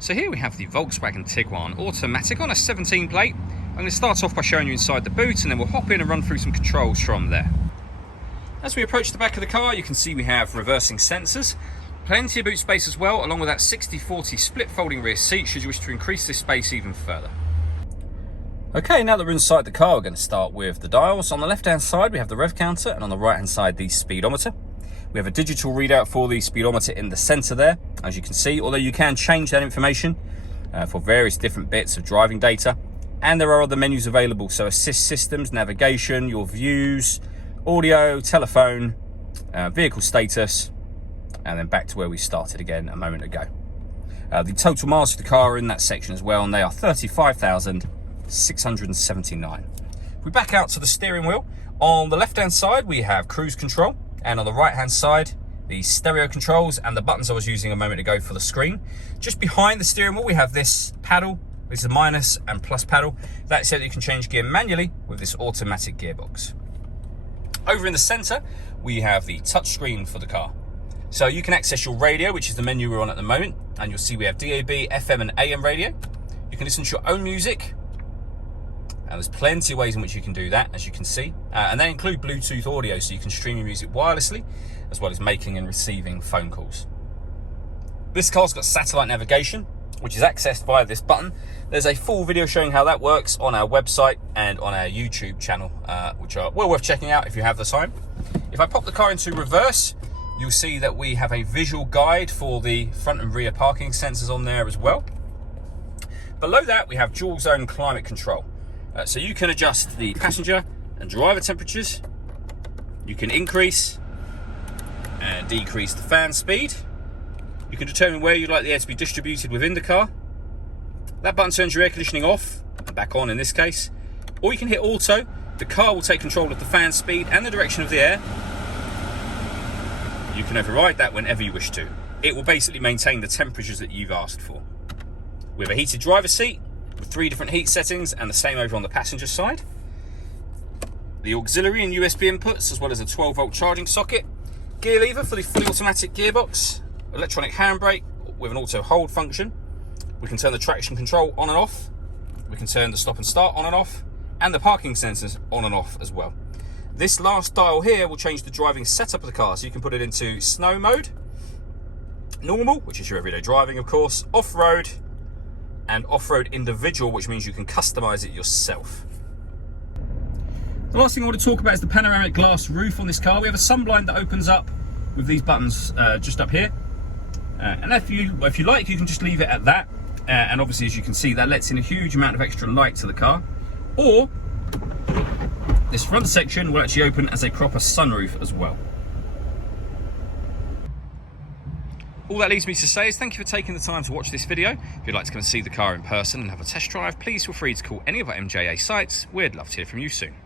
So here we have the Volkswagen Tiguan automatic on a 17 plate. I'm going to start off by showing you inside the boot and then we'll hop in and run through some controls from there. As we approach the back of the car, you can see we have reversing sensors, plenty of boot space as well, along with that 60/40 split folding rear seat should you wish to increase this space even further. Okay, now that we're inside the car, we're going to start with the dials. On the left hand side we have the rev counter, and on the right hand side the speedometer. We have a digital readout for the speedometer in the center there, as you can see, although you can change that information for various different bits of driving data. And there are other menus available, so assist systems, navigation, your views, audio, telephone, vehicle status, and then back to where we started again a moment ago. The total miles for the car are in that section as well, and they are 35,679. If we back out to the steering wheel, on the left hand side we have cruise control, and on the right hand side the stereo controls and the buttons I was using a moment ago for the screen. Just behind the steering wheel we have this paddle. This is a minus and plus paddle. That's so that you can change gear manually with this automatic gearbox. Over in the center we have the touchscreen for the car, so you can access your radio, which is the menu we're on at the moment, and you'll see we have DAB, FM and AM radio. You can listen to your own music, and there's plenty of ways in which you can do that, as you can see. And they include Bluetooth audio, so you can stream your music wirelessly, as well as making and receiving phone calls. This car's got satellite navigation, which is accessed via this button. There's a full video showing how that works on our website and on our YouTube channel, which are well worth checking out if you have the time. If I pop the car into reverse, you'll see that we have a visual guide for the front and rear parking sensors on there as well. Below that, we have dual zone climate control. So you can adjust the passenger and driver temperatures. You can increase and decrease the fan speed. You can determine where you'd like the air to be distributed within the car. That button turns your air conditioning off and back on in this case. Or you can hit auto. The car will take control of the fan speed and the direction of the air. You can override that whenever you wish to. It will basically maintain the temperatures that you've asked for. We have a heated driver's seat with 3 different heat settings, and the same over on the passenger side. The auxiliary and USB inputs, as well as a 12-volt charging socket. Gear lever for the fully automatic gearbox. Electronic handbrake with an auto hold function. We can turn the traction control on and off. We can turn the stop and start on and off, and the parking sensors on and off as well. This last dial here will change the driving setup of the car, so you can put it into snow mode, normal, which is your everyday driving of course, off-road, and off-road individual, which means you can customize it yourself. The last thing I want to talk about is the panoramic glass roof on this car. We have a sunblind that opens up with these buttons just up here, and if you like, you can just leave it at that, and obviously, as you can see, that lets in a huge amount of extra light to the car. Or this front section will actually open as a proper sunroof as well. All that leaves me to say is thank you for taking the time to watch this video. If you'd like to come and see the car in person and have a test drive, please feel free to call any of our MJA sites. We'd love to hear from you soon.